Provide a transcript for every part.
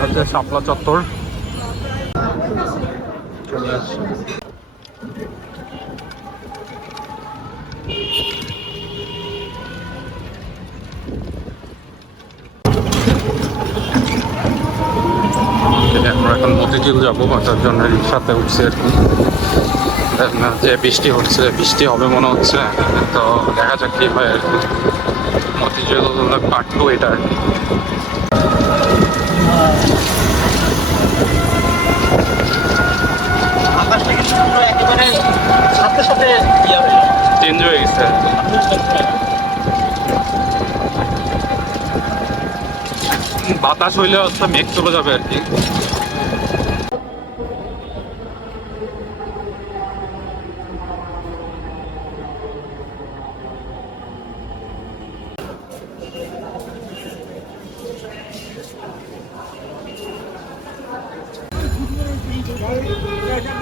হচ্ছে শাপলা চত্বর। চলে আসছে। আমরা এখন মতিঝিল যাবো, বাসার জন্য রিক্সাতে উঠছি আর কি। যে বৃষ্টি হচ্ছে, বৃষ্টি হবে মনে হচ্ছে, তো দেখা যাক কি হয় আর কি। মতিঝিল পার্ট 2 এটা আর কি। চেঞ্জ হয়ে গেছে, বাতাস হইলে হচ্ছে মেঘ চলে যাবে আর কি।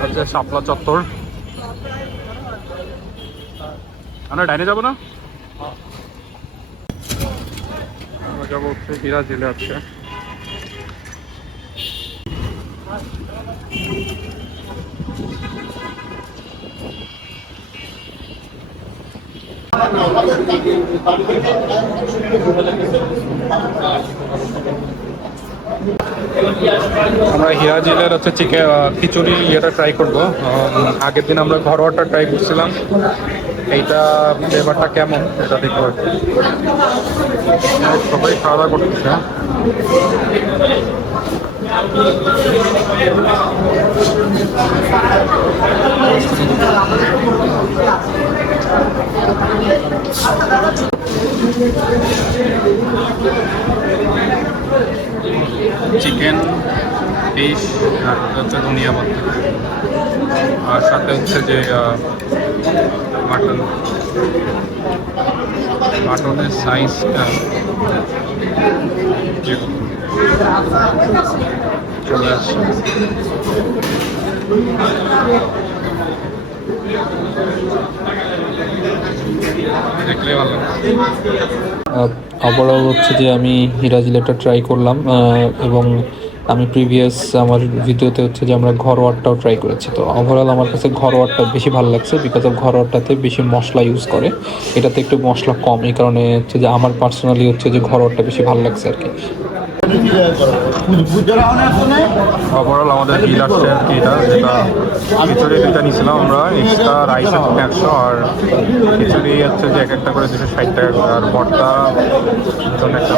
হচ্ছে শাপলা চত্বর। আমরা ডাইনে যাবো না, আমরা যাবো হচ্ছে হীরা জেলে আছে। আমরা হীরা জেলের হচ্ছে খিচুড়ি ইয়েটা ট্রাই করবো। আগের দিন আমরা ঘরোয়াটা ট্রাই করছিলাম, এইটা ফ্লেভারটা কেমন এটা দেখবো আর কি। সবাই খাওয়া দাওয়া করতেছে। চিকেন, ফিশ, আর হচ্ছে ধনিয়া পাতা, আর সাথে হচ্ছে যে মাটন। মাটনের সাইজটা চলে আসছে। দেখলে ভালো লাগে। ওভারঅল হচ্ছে যে আমি হীরা জিলেটা ট্রাই করলাম, এবং আমি প্রিভিয়াস আমার ভিডিওতে হচ্ছে যে আমরা ঘরোয়ারটাও ট্রাই করেছি। তো ওভারঅল আমার কাছে ঘরোয়ারটা বেশি ভালো লাগছে, বিকজ অফ ঘরোয়ারটাতে বেশি মশলা ইউজ করে, এটাতে একটু মশলা কম। এই কারণে হচ্ছে যে আমার পার্সোনালি হচ্ছে যে ঘরোয়ারটা বেশি ভালো লাগছে আর কি। ওভারঅল আমাদের বিল আসছে আর কি, এটা যেটা খিচুড়ি দুইটা নিয়েছিলাম আমরা, এক্সট্রা রাইস হচ্ছে 100, আর খিচুড়ি হচ্ছে যে এক একটা করে 260 টাকা করে, আর ভর্তা জন্য একটা